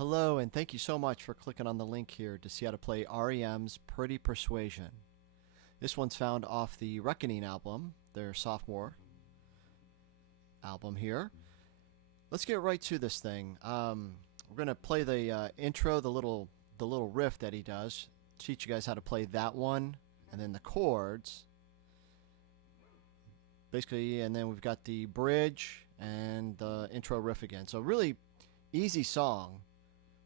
Hello, and thank you so much for clicking on the link here to see how to play R.E.M's Pretty Persuasion. This one's found off the Reckoning album, their sophomore album here. Let's get right to this thing. We're going to play the intro, the little riff that he does, teach you guys how to play that one, and then the chords. Basically, and then we've got the bridge and the intro riff again. So really easy song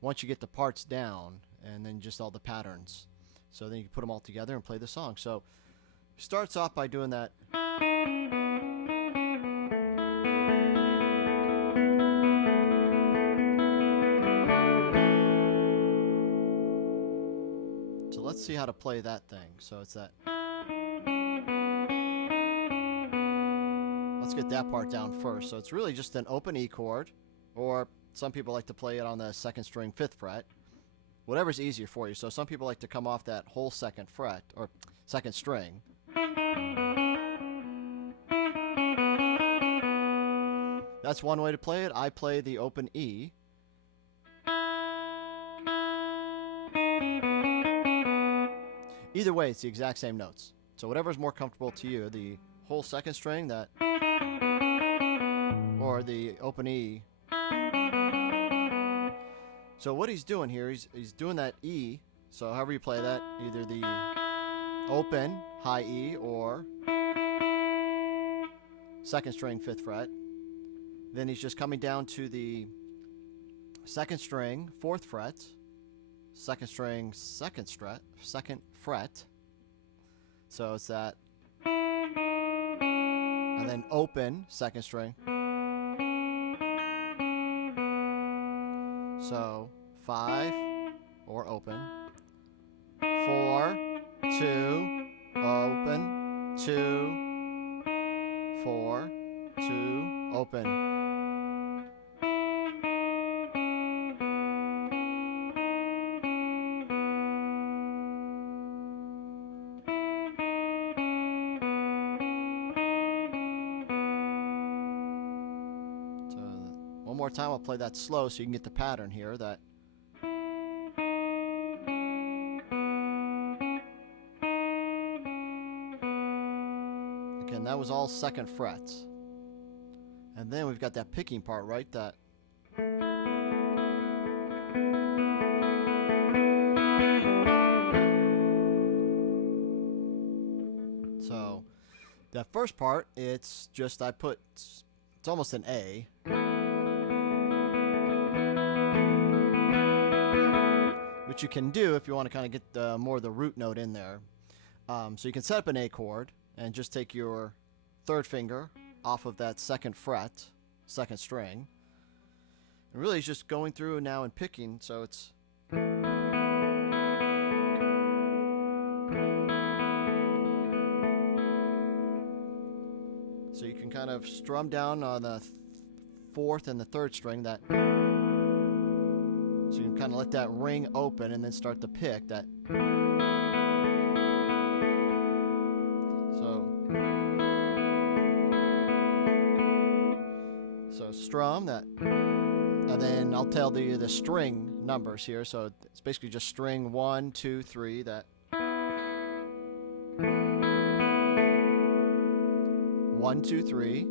once you get the parts down, and then just all the patterns. So then you can put them all together and play the song. So starts off by doing that. So let's see how to play that thing. So it's that. Let's get that part down first. So it's really just an open E chord, or some people like to play it on the second string, 5th fret. Whatever's easier for you. So some people like to come off that whole 2nd fret, or 2nd string. That's one way to play it. I play the open E. Either way, it's the exact same notes. So whatever's more comfortable to you, the whole 2nd string, that, or the open E. So what he's doing here, he's doing that E. So however you play that, either the open high E or 2nd string 5th fret. Then he's just coming down to the 2nd string 4th fret, 2nd string 2nd fret. So it's that, and then open 2nd string. So 5 or open, 4, 2, open, 2, 4, 2, open. So one more time, I'll play that slow so you can get the pattern here. That again, that was all 2nd frets. And then we've got that picking part, right? That so that first part, it's just it's almost an A. Which you can do if you want to kind of get more of the root note in there. So you can set up an A chord and just take your 3rd finger off of that 2nd fret, 2nd string. And really it's just going through now and picking, so it's so you can kind of strum down on the 4th and the 3rd string, that. So you can kind of let that ring open and then start to pick that. So strum that, and then I'll tell the string numbers here. So it's basically just string 1, 2, 3. That 1, 2, 3.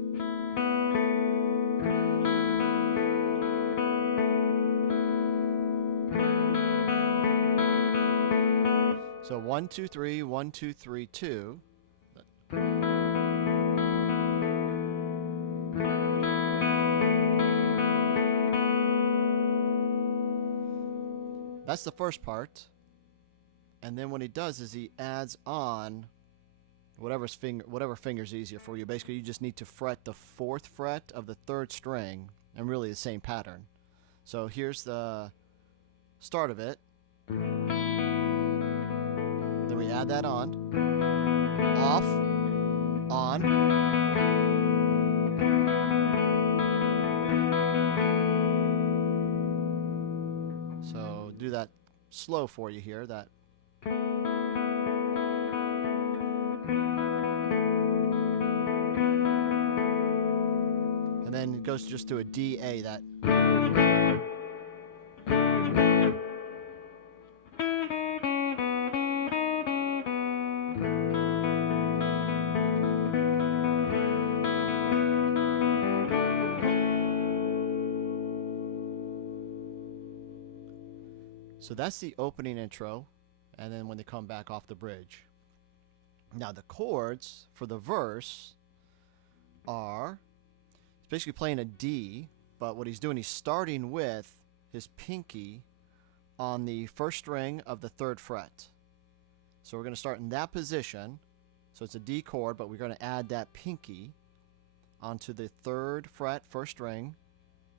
So 1, 2, 3, 1, 2, 3, 2. That's the first part. And then what he does is he adds on whatever finger's easier for you. Basically, you just need to fret the 4th fret of the 3rd string, and really the same pattern. So here's the start of it. Then we add that on, off, on. So do that slow for you here. That. And then it goes just to a D, A, that. So that's the opening intro, and then when they come back off the bridge. Now the chords for the verse are, he's basically playing a D, but what he's doing, he's starting with his pinky on the first string of the 3rd fret. So we're going to start in that position. So it's a D chord, but we're going to add that pinky onto the 3rd fret, 1st string,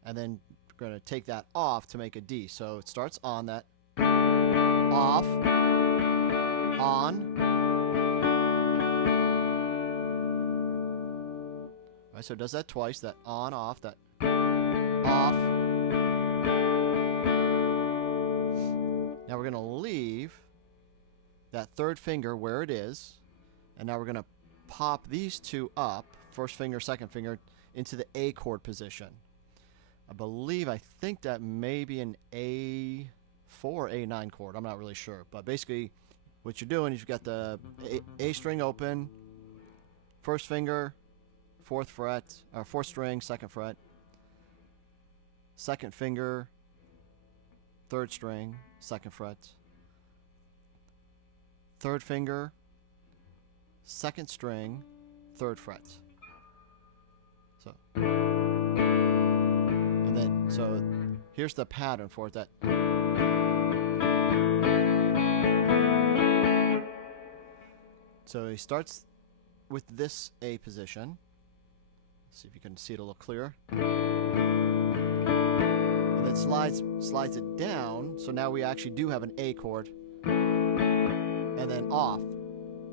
and then we're going to take that off to make a D. So it starts on that, off, on. All right, so it does that twice, that on, off, that off. Now we're going to leave that 3rd finger where it is, and now we're going to pop these two up, 1st finger, 2nd finger, into the A chord position. I think that may be an A4 or A9 chord. I'm not really sure. But basically, what you're doing is you've got the A string open, 1st finger, 4th fret, or 4th string, 2nd fret, 2nd finger, 3rd string, 2nd fret, 3rd finger, 2nd string, 3rd fret. So, and then, so here's the pattern for it. That so he starts with this A position. See if you can see it a little clearer. And then slides it down, so now we actually do have an A chord. And then off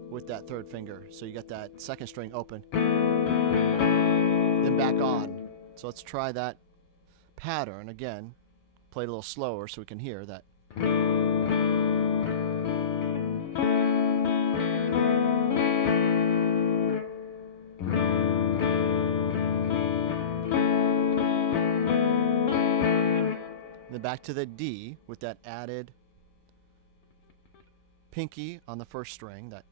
with that 3rd finger. So you got that 2nd string open. Then back on. So let's try that pattern again. Play it a little slower so we can hear that. Then back to the D with that added pinky on the 1st string. That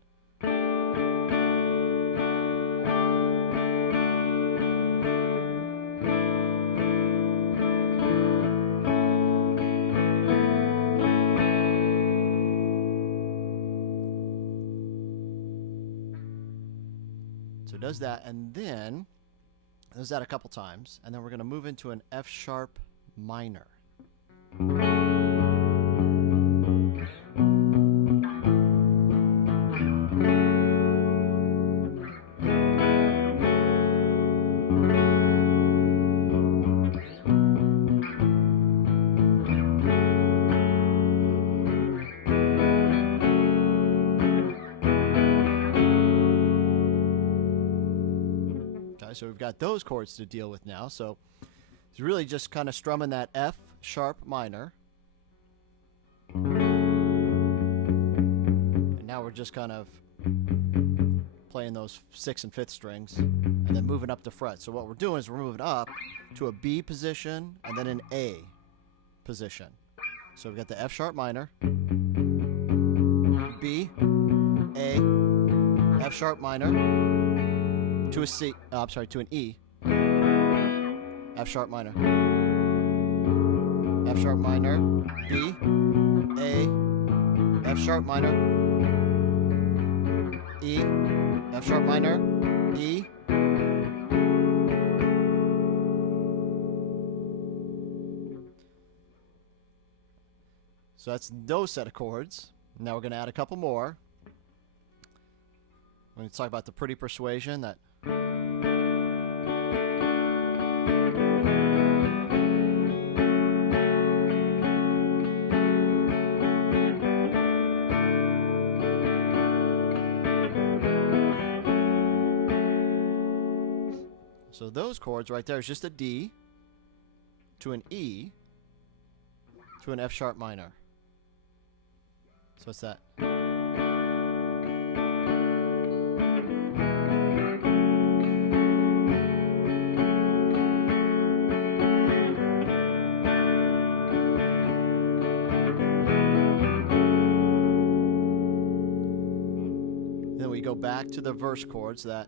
so it does that, and then it does that a couple times, and then we're going to move into an F sharp minor. So we've got those chords to deal with now. So it's really just kind of strumming that F sharp minor. And now we're just kind of playing those 6th and 5th strings and then moving up the fret. So what we're doing is we're moving up to a B position and then an A position. So we've got the F sharp minor, B, A, F sharp minor, to a C, to an E, F sharp minor, F sharp minor, B, A, F sharp minor, E, F sharp minor, E, so that's those set of chords. Now we're going to add a couple more. We're going to talk about the Pretty Persuasion, that so those chords right there is just a D to an E to an F sharp minor. So what's that? Then we go back to the verse chords, that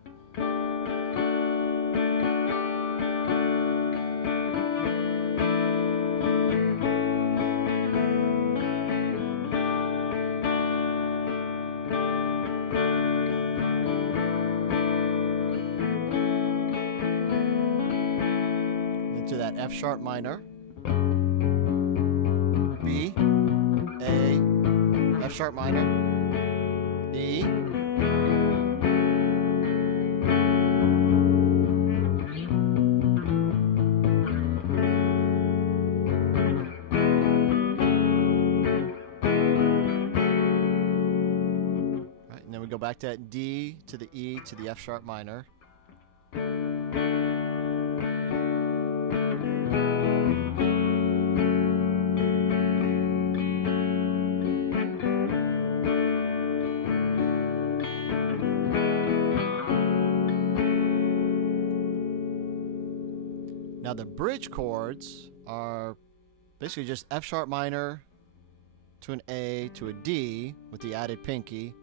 into that F sharp minor, B, A, F sharp minor, E, right, and then we go back to that D to the E to the F sharp minor. Now the bridge chords are basically just F sharp minor to an A to a D with the added pinky.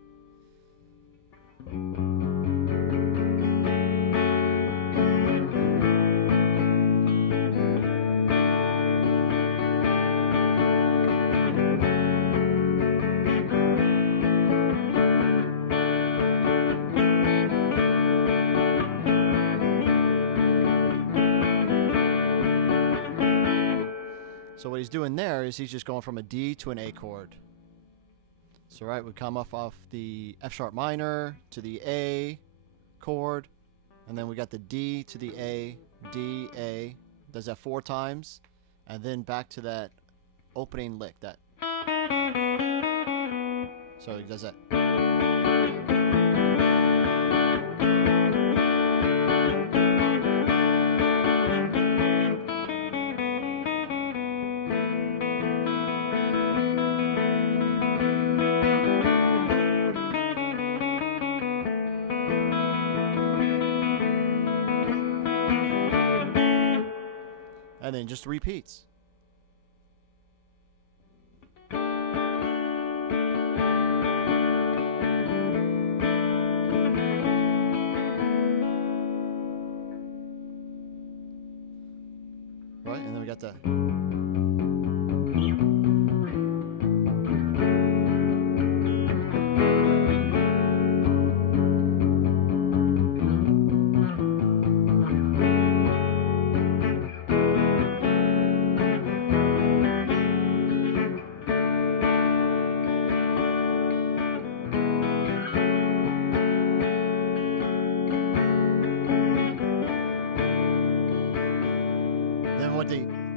So what he's doing there is he's just going from a D to an A chord. So right, we come off the F sharp minor to the A chord, and then we got the D to the A, D, A. Does that 4 times, and then back to that opening lick. That. So he does that. And then just repeats. Right, and then we got the.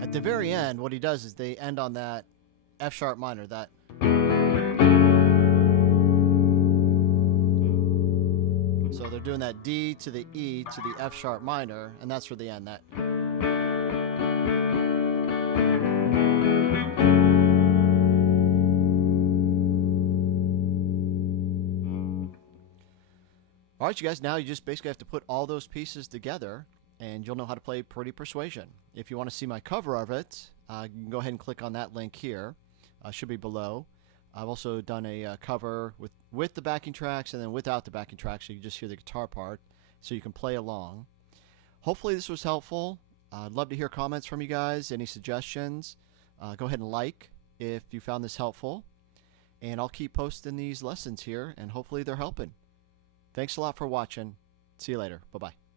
At the very end, what he does is they end on that F sharp minor, that. So they're doing that D to the E to the F sharp minor, and that's for the end. That. All right, you guys, now you just basically have to put all those pieces together, and you'll know how to play Pretty Persuasion. If you want to see my cover of it, you can go ahead and click on that link here. Should be below. I've also done a cover with the backing tracks and then without the backing tracks, so you can just hear the guitar part, so you can play along. Hopefully this was helpful. I'd love to hear comments from you guys, any suggestions. Go ahead and like if you found this helpful. And I'll keep posting these lessons here, and hopefully they're helping. Thanks a lot for watching. See you later. Bye-bye.